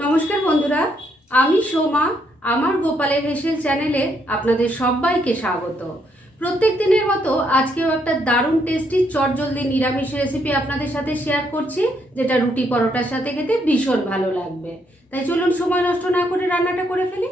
নমস্কার বন্ধুরা, আমি সোমা, আমার গোপালের হেসেল চ্যানেলে আপনাদের সবাইকে স্বাগত। প্রত্যেক দিনের মতো আজকেও একটা দারুণ টেস্টি চটজলদি নিরামিষ রেসিপি আপনাদের সাথে শেয়ার করছি, যেটা রুটি পরোটার সাথে খেতে ভীষণ ভালো লাগবে। তাই চলুন সময় নষ্ট না করে রান্নাটা করে ফেলি।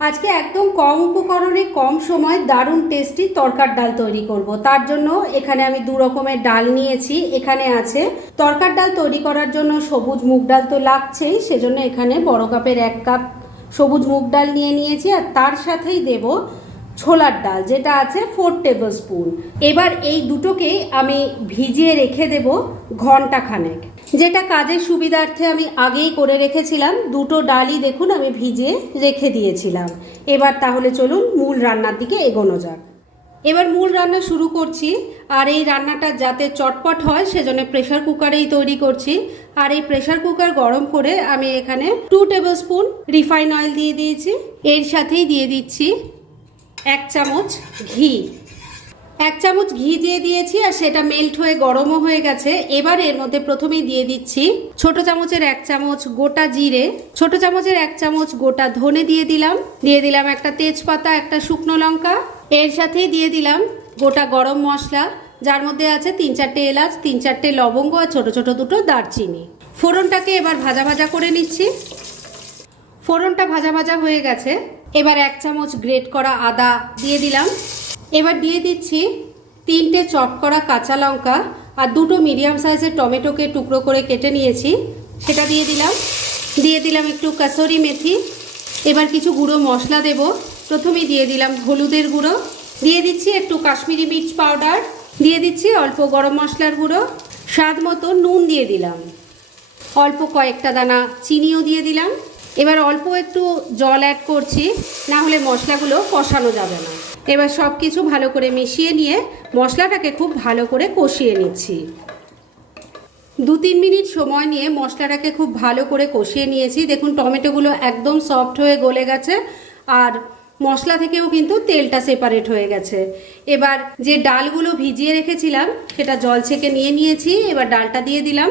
আজকে একদম কম উপকরণে কম সময় দারুণ টেস্টি তরকার ডাল তৈরি করব। তার জন্য এখানে আমি দু রকমের ডাল নিয়েছি। এখানে আছে তরকার ডাল তৈরি করার জন্য সবুজ মুগ ডাল তো লাগছেই, সেজন্য এখানে বড় কাপের এক কাপ সবুজ মুগ ডাল নিয়ে নিয়েছি। আর তার সাথেই দেব ছোলার ডাল, যেটা আছে ফোর টেবিল স্পুন এবার এই দুটোকেই আমি ভিজিয়ে রেখে দেব ঘণ্টা খানেক যেটা কাজের সুবিধার্থে আমি আগেই করে রেখেছিলাম, দুটো ডালই দেখুন আমি ভিজিয়ে রেখে দিয়েছিলাম। এবার তাহলে চলুন মূল রান্নার দিকে এগোনো যাক। এবার মূল রান্না শুরু করছি, আর এই রান্নাটা যাতে চটপট হয় সেজন্য প্রেশার কুকারেই তৈরি করছি। আর এই প্রেশার কুকার গরম করে আমি এখানে two tablespoon refine oil দিয়ে দিয়েছি। এর সাথেই দিয়ে দিচ্ছি এক চামচ ঘি। এক চামচ ঘি দিয়ে দিয়েছি আর সেটা মেল্ট হয়ে গরমও হয়ে গেছে। এবার এর মধ্যে প্রথমেই দিয়ে দিচ্ছি ছোট চামচের এক চামচ গোটা জিরে, ছোট চামচের এক চামচ গোটা ধনে দিয়ে দিলাম। দিয়ে দিলাম একটা তেজপাতা, একটা শুকনো লঙ্কা। এর সাথেই দিয়ে দিলাম গোটা গরম মশলা, যার মধ্যে আছে তিন চারটে এলাচ, তিন চারটে লবঙ্গ আর ছোট ছোট দুটো দারচিনি। ফোড়নটাকে এবার ভাজা ভাজা করে নিচ্ছি। ফোড়নটা ভাজা ভাজা হয়ে গেছে। এবার এক চামচ গ্রেট করা আদা দিয়ে দিলাম। এবার দিয়ে দিচ্ছি তিনটে চপ করা কাঁচা লঙ্কা আর দুটো মিডিয়াম সাইজের টমেটোকে টুকরো করে কেটে নিয়েছি। সেটা দিয়ে দিলাম। দিয়ে দিলাম একটু কাসরি মেথি। এবার কিছু গুঁড়ো মশলা দেব। প্রথমেই দিয়ে দিলাম হলুদের গুঁড়ো। দিয়ে দিচ্ছি একটু কাশ্মীরি মির্চ পাউডার। দিয়ে দিচ্ছি অল্প গরম মশলার গুঁড়ো। স্বাদ মতো নুন দিয়ে দিলাম। অল্প কয়েকটা দানা চিনিও দিয়ে দিলাম। এবার অল্প একটু জল অ্যাড করছি, না হলে মশলাগুলো কষানো যাবে না। এবার সব কিছু ভালো করে মিশিয়ে নিয়ে মশলাটাকে খুব ভালো করে কষিয়ে নিচ্ছি। দু তিন মিনিট সময় নিয়ে মশলাটাকে খুব ভালো করে কষিয়ে নিয়েছি। দেখুন, টমেটোগুলো একদম সফট হয়ে গলে গেছে, আর মশলা থেকেও কিন্তু তেলটা সেপারেট হয়ে গেছে। এবার যে ডালগুলো ভিজিয়ে রেখেছিলাম, সেটা জল ছেঁকে নিয়ে নিয়েছি। এবার ডালটা দিয়ে দিলাম।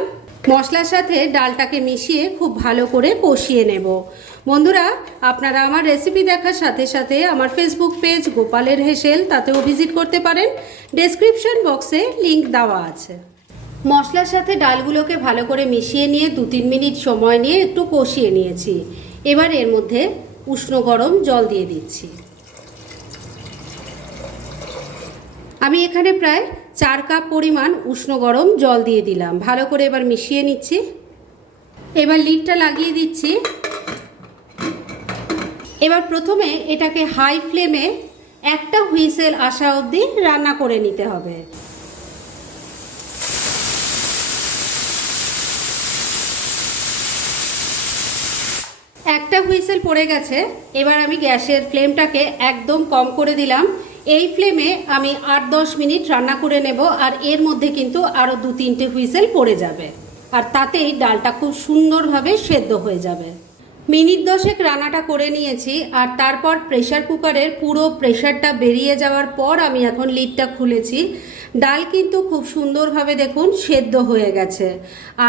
মশলার সাথে ডালটাকে মিশিয়ে খুব ভালো করে কষিয়ে নেব। বন্ধুরা, আপনারা আমার রেসিপি দেখার সাথে সাথে আমার ফেসবুক পেজ গোপালের হেসেল, তাতেও ভিজিট করতে পারেন। ডেসক্রিপশন বক্সে লিংক দেওয়া আছে। মশলার সাথে ডালগুলোকে ভালো করে মিশিয়ে নিয়ে দু তিন মিনিট সময় নিয়ে একটু কষিয়ে নিয়েছি। এবার এর মধ্যে উষ্ণ গরম জল দিয়ে দিচ্ছি। আমি এখানে প্রায় চার কাপ পরিমাণ উষ্ণ গরম জল দিয়ে দিলাম। ভালো করে এবার মিশিয়ে নিচ্ছি। এবার লিডটা লাগিয়ে দিচ্ছি। এবার প্রথমে এটাকে হাই ফ্লেমে একটা হুইসেল আসা অবধি রান্না করে নিতে হবে। একটা হুইসেল পড়ে গেছে। এবার আমি গ্যাসের ফ্লেমটাকে একদম কম করে দিলাম। এই ফ্লেমে আমি আট দশ মিনিট রান্না করে নেব আর এর মধ্যে কিন্তু আরও দু তিনটে হুইসেল পড়ে যাবে। আর তাতেই ডালটা খুব সুন্দরভাবে সেদ্ধ হয়ে যাবে। মিনিট দশেক রান্নাটা করে নিয়েছি আর তারপর প্রেশার কুকারের পুরো প্রেশারটা বেরিয়ে যাওয়ার পর আমি এখন লিডটা খুলেছি। ডাল কিন্তু খুব সুন্দরভাবে দেখুন সেদ্ধ হয়ে গেছে।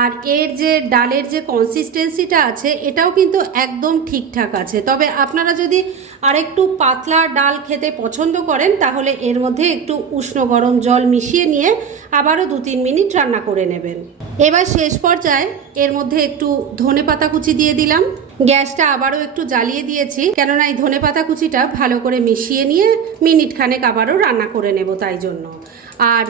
আর এর যে ডালের যে কনসিস্টেন্সিটা আছে, এটাও কিন্তু একদম ঠিকঠাক আছে। তবে আপনারা যদি আরেকটু পাতলা ডাল খেতে পছন্দ করেন, তাহলে এর মধ্যে একটু উষ্ণ গরম জল মিশিয়ে নিয়ে আবারও দু তিন মিনিট রান্না করে নেবেন। এবার শেষ পর্যায়ে এর মধ্যে একটু ধনে পাতা কুচি দিয়ে দিলাম। গ্যাসটা আবারও একটু জ্বালিয়ে দিয়েছি, কেননা এই ধনে পাতা কুচিটা ভালো করে মিশিয়ে নিয়ে মিনিট খানেক আবারও রান্না করে নেব তাই জন্য। আর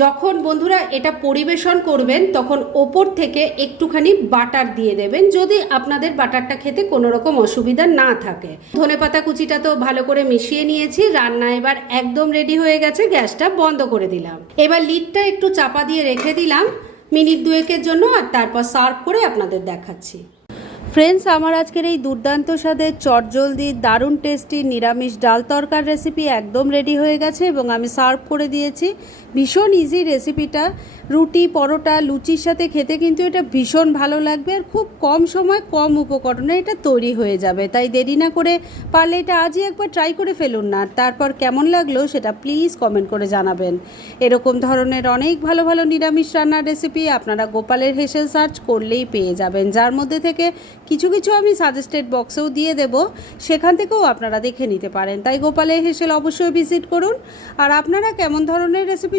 যখন বন্ধুরা এটা পরিবেশন করবেন, তখন ওপর থেকে একটুখানি বাটার দিয়ে দেবেন, যদি আপনাদের বাটারটা খেতে কোনো রকম অসুবিধা না থাকে। ধনেপাতা কুচিটা তো ভালো করে মিশিয়ে নিয়েছি, রান্না এবার একদম রেডি হয়ে গেছে, গ্যাসটা বন্ধ করে দিলাম। এবার লিডটা একটু চাপা দিয়ে রেখে দিলাম, মিনিট দুয়েকের জন্য আর তারপর সার্ভ করে আপনাদের দেখাচ্ছি। ফ্রেন্ডস আমার আজকের এই দুর্দান্ত স্বাদের চটজলদি, দারুণ টেস্টি নিরামিষ ডাল তরকার রেসিপি একদম রেডি হয়ে গেছে এবং আমি সার্ভ করে দিয়েছি। ভীষণ ইজি রেসিপিটা রুটি, পরোটা, লুচির সাথে খেতে কিন্তু এটা ভীষণ ভালো লাগবে আর খুব কম সময়, কম উপকরণে এটা তৈরি হয়ে যাবে। তাই দেরি না করে পারলে এটা আজই একবার ট্রাই করে ফেলুন না। তারপর কেমন লাগল সেটা প্লিজ কমেন্ট করে জানাবেন। এরকম ধরনের অনেক ভালো ভালো নিরামিষ রান্নার রেসিপি আপনারা গোপালের হেসেল সার্চ করলেই পেয়ে যাবেন। যার মধ্যে থেকে কিছু কিছু আমি সাজেস্টেড বক্সেও দিয়ে দেব। সেখান থেকেও আপনারা দেখে নিতে পারেন। তাই গোপালের হেসেল অবশ্যই ভিজিট করুন। আর আপনারা কেমন ধরনের রেসিপি